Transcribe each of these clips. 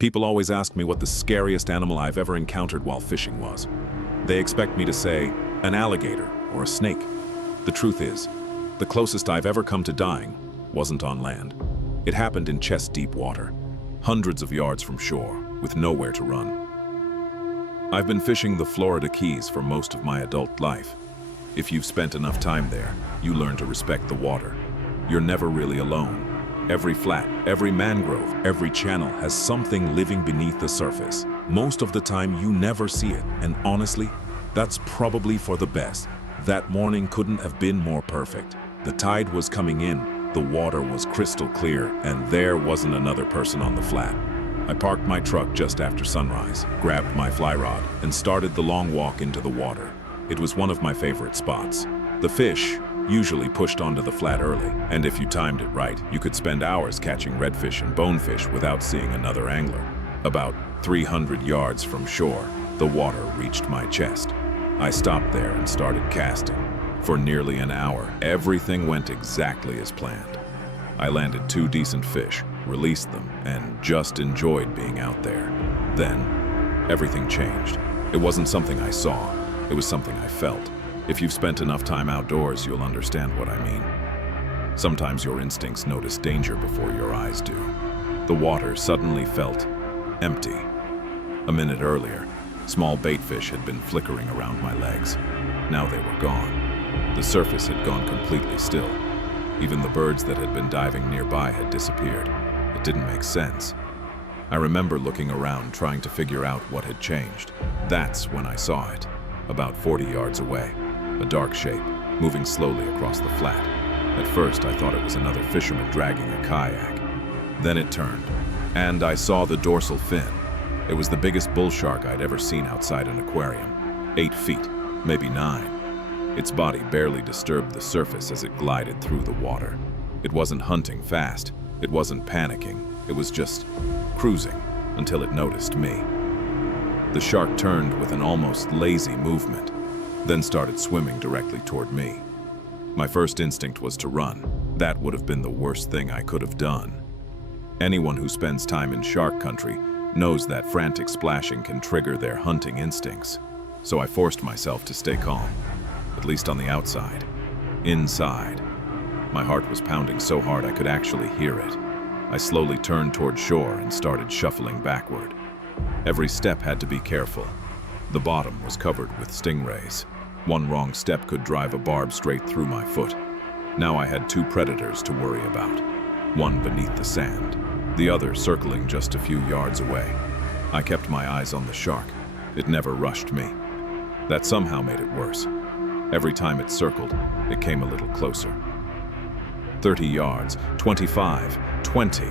People always ask me what the scariest animal I've ever encountered while fishing was. They expect me to say, an alligator or a snake. The truth is, the closest I've ever come to dying wasn't on land. It happened in chest-deep water, hundreds of yards from shore, with nowhere to run. I've been fishing the Florida Keys for most of my adult life. If you've spent enough time there, you learn to respect the water. You're never really alone. Every flat, every mangrove, every channel has something living beneath the surface. Most of the time, you never see it, and honestly, that's probably for the best. That morning couldn't have been more perfect. The tide was coming in, the water was crystal clear, and there wasn't another person on the flat. I parked my truck just after sunrise, grabbed my fly rod, and started the long walk into the water. It was one of my favorite spots. The fish usually pushed onto the flat early, and if you timed it right, you could spend hours catching redfish and bonefish without seeing another angler. About 300 yards from shore, the water reached my chest. I stopped there and started casting. For nearly an hour, everything went exactly as planned. I landed 2 decent fish, released them, and just enjoyed being out there. Then, everything changed. It wasn't something I saw, it was something I felt. If you've spent enough time outdoors, you'll understand what I mean. Sometimes your instincts notice danger before your eyes do. The water suddenly felt empty. A minute earlier, small baitfish had been flickering around my legs. Now they were gone. The surface had gone completely still. Even the birds that had been diving nearby had disappeared. It didn't make sense. I remember looking around, trying to figure out what had changed. That's when I saw it, about 40 yards away. A dark shape, moving slowly across the flat. At first, I thought it was another fisherman dragging a kayak. Then it turned, and I saw the dorsal fin. It was the biggest bull shark I'd ever seen outside an aquarium. 8 feet, maybe 9. Its body barely disturbed the surface as it glided through the water. It wasn't hunting fast, it wasn't panicking, it was just cruising until it noticed me. The shark turned with an almost lazy movement, then started swimming directly toward me. My first instinct was to run. That would have been the worst thing I could have done. Anyone who spends time in shark country knows that frantic splashing can trigger their hunting instincts. So I forced myself to stay calm, at least on the outside. Inside, my heart was pounding so hard I could actually hear it. I slowly turned toward shore and started shuffling backward. Every step had to be careful. The bottom was covered with stingrays. One wrong step could drive a barb straight through my foot. Now I had 2 predators to worry about. One beneath the sand, the other circling just a few yards away. I kept my eyes on the shark. It never rushed me. That somehow made it worse. Every time it circled, it came a little closer. 30 yards, 25, 20.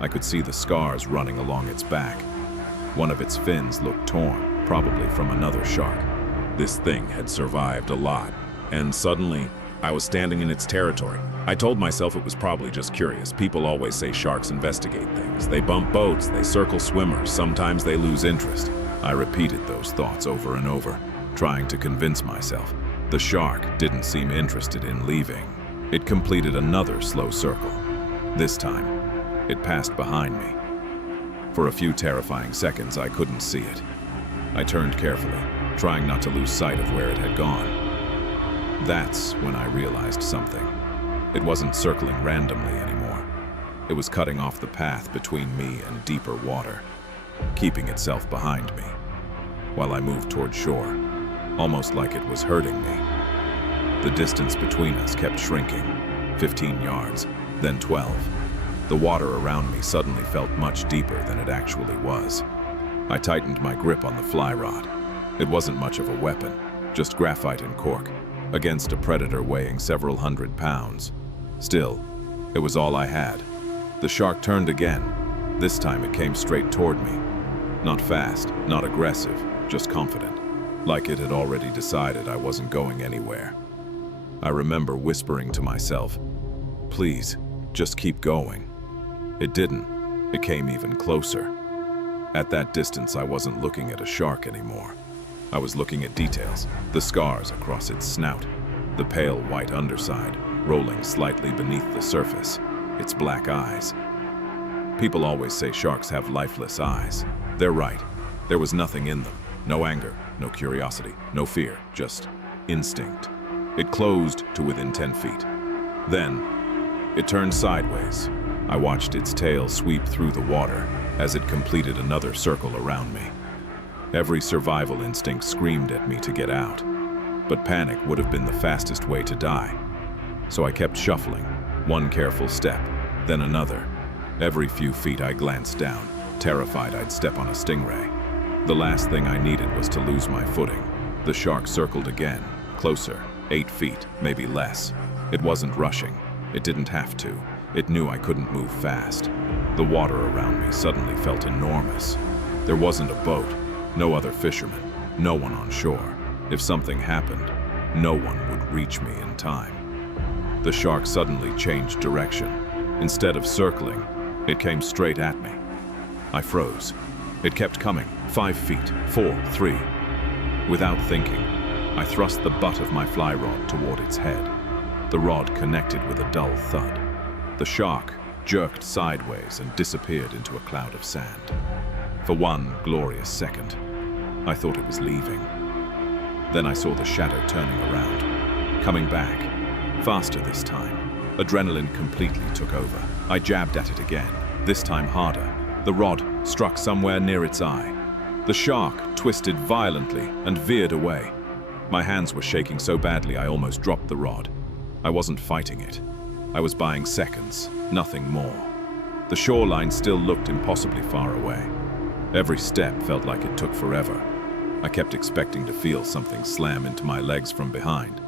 I could see the scars running along its back. One of its fins looked torn, probably from another shark. This thing had survived a lot, and suddenly, I was standing in its territory. I told myself it was probably just curious. People always say sharks investigate things. They bump boats, they circle swimmers, sometimes they lose interest. I repeated those thoughts over and over, trying to convince myself. The shark didn't seem interested in leaving. It completed another slow circle. This time, it passed behind me. For a few terrifying seconds, I couldn't see it. I turned carefully, trying not to lose sight of where it had gone. That's when I realized something. It wasn't circling randomly anymore. It was cutting off the path between me and deeper water, keeping itself behind me, while I moved toward shore, almost like it was hurting me. The distance between us kept shrinking, 15 yards, then 12. The water around me suddenly felt much deeper than it actually was. I tightened my grip on the fly rod. It wasn't much of a weapon, just graphite and cork, against a predator weighing several hundred pounds. Still, it was all I had. The shark turned again. This time it came straight toward me. Not fast, not aggressive, just confident, like it had already decided I wasn't going anywhere. I remember whispering to myself, "Please, just keep going." It didn't. It came even closer. At that distance, I wasn't looking at a shark anymore. I was looking at details, the scars across its snout, the pale white underside rolling slightly beneath the surface, its black eyes. People always say sharks have lifeless eyes. They're right. There was nothing in them. No anger, no curiosity, no fear, just instinct. It closed to within 10 feet. Then, it turned sideways. I watched its tail sweep through the water as it completed another circle around me. Every survival instinct screamed at me to get out, but panic would have been the fastest way to die. So I kept shuffling, one careful step, then another. Every few feet I glanced down, terrified I'd step on a stingray. The last thing I needed was to lose my footing. The shark circled again, closer, 8 feet, maybe less. It wasn't rushing. It didn't have to. It knew I couldn't move fast. The water around me suddenly felt enormous. There wasn't a boat, no other fishermen, no one on shore. If something happened, no one would reach me in time. The shark suddenly changed direction. Instead of circling, it came straight at me. I froze. It kept coming, 5 feet, 4, 3. Without thinking, I thrust the butt of my fly rod toward its head. The rod connected with a dull thud. The shark jerked sideways and disappeared into a cloud of sand. For one glorious second, I thought it was leaving. Then I saw the shadow turning around, coming back, faster this time. Adrenaline completely took over. I jabbed at it again, this time harder. The rod struck somewhere near its eye. The shark twisted violently and veered away. My hands were shaking so badly I almost dropped the rod. I wasn't fighting it. I was buying seconds, nothing more. The shoreline still looked impossibly far away. Every step felt like it took forever. I kept expecting to feel something slam into my legs from behind.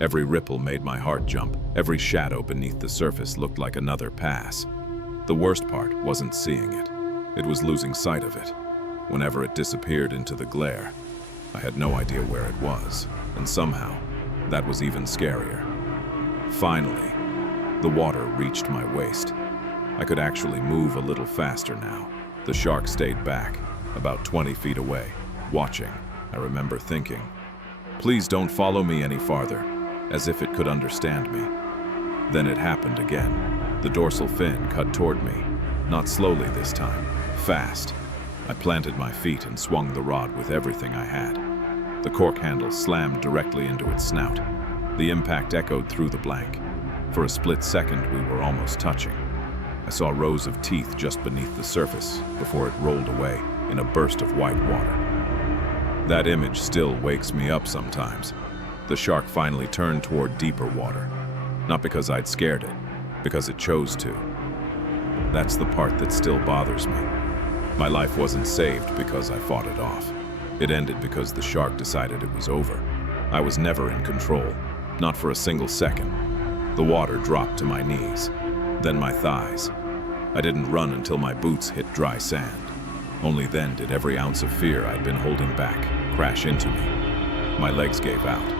Every ripple made my heart jump. Every shadow beneath the surface looked like another pass. The worst part wasn't seeing it. It was losing sight of it. Whenever it disappeared into the glare, I had no idea where it was, and somehow, that was even scarier. Finally, the water reached my waist. I could actually move a little faster now. The shark stayed back, about 20 feet away, watching. I remember thinking, "Please don't follow me any farther," as if it could understand me. Then it happened again. The dorsal fin cut toward me, not slowly this time, fast. I planted my feet and swung the rod with everything I had. The cork handle slammed directly into its snout. The impact echoed through the blank. For a split second, we were almost touching. I saw rows of teeth just beneath the surface before it rolled away in a burst of white water. That image still wakes me up sometimes. The shark finally turned toward deeper water. Not because I'd scared it, because it chose to. That's the part that still bothers me. My life wasn't saved because I fought it off. It ended because the shark decided it was over. I was never in control, not for a single second. The water dropped to my knees, then my thighs. I didn't run until my boots hit dry sand. Only then did every ounce of fear I'd been holding back crash into me. My legs gave out.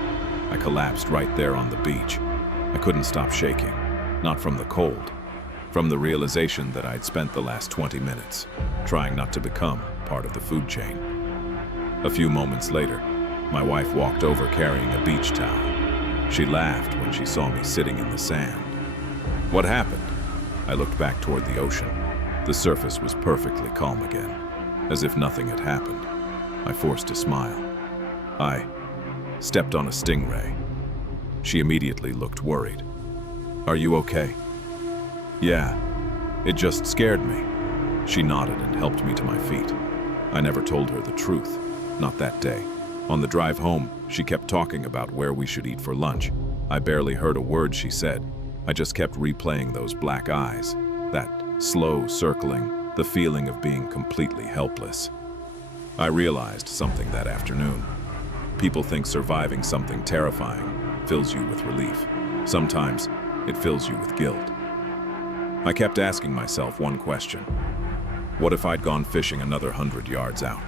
I collapsed right there on the beach. I couldn't stop shaking, not from the cold, from the realization that I'd spent the last 20 minutes trying not to become part of the food chain. A few moments later, my wife walked over carrying a beach towel. She laughed when she saw me sitting in the sand. "What happened?" I looked back toward the ocean. The surface was perfectly calm again, as if nothing had happened. I forced a smile. "I stepped on a stingray." She immediately looked worried. "Are you okay?" "Yeah, it just scared me." She nodded and helped me to my feet. I never told her the truth, not that day. On the drive home, she kept talking about where we should eat for lunch. I barely heard a word she said. I just kept replaying those black eyes, that slow circling, the feeling of being completely helpless. I realized something that afternoon. People think surviving something terrifying fills you with relief. Sometimes it fills you with guilt. I kept asking myself one question. What if I'd gone fishing another 100 yards out?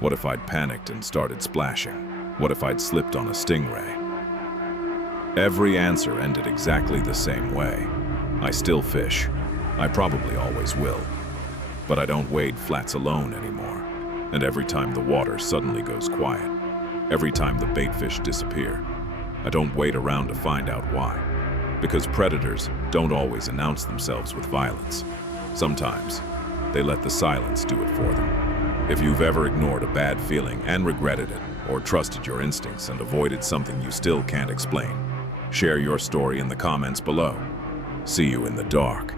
What if I'd panicked and started splashing? What if I'd slipped on a stingray? Every answer ended exactly the same way. I still fish. I probably always will. But I don't wade flats alone anymore. And every time the water suddenly goes quiet, every time the bait fish disappear, I don't wait around to find out why. Because predators don't always announce themselves with violence. Sometimes, they let the silence do it for them. If you've ever ignored a bad feeling and regretted it, or trusted your instincts and avoided something you still can't explain, share your story in the comments below. See you in the dark.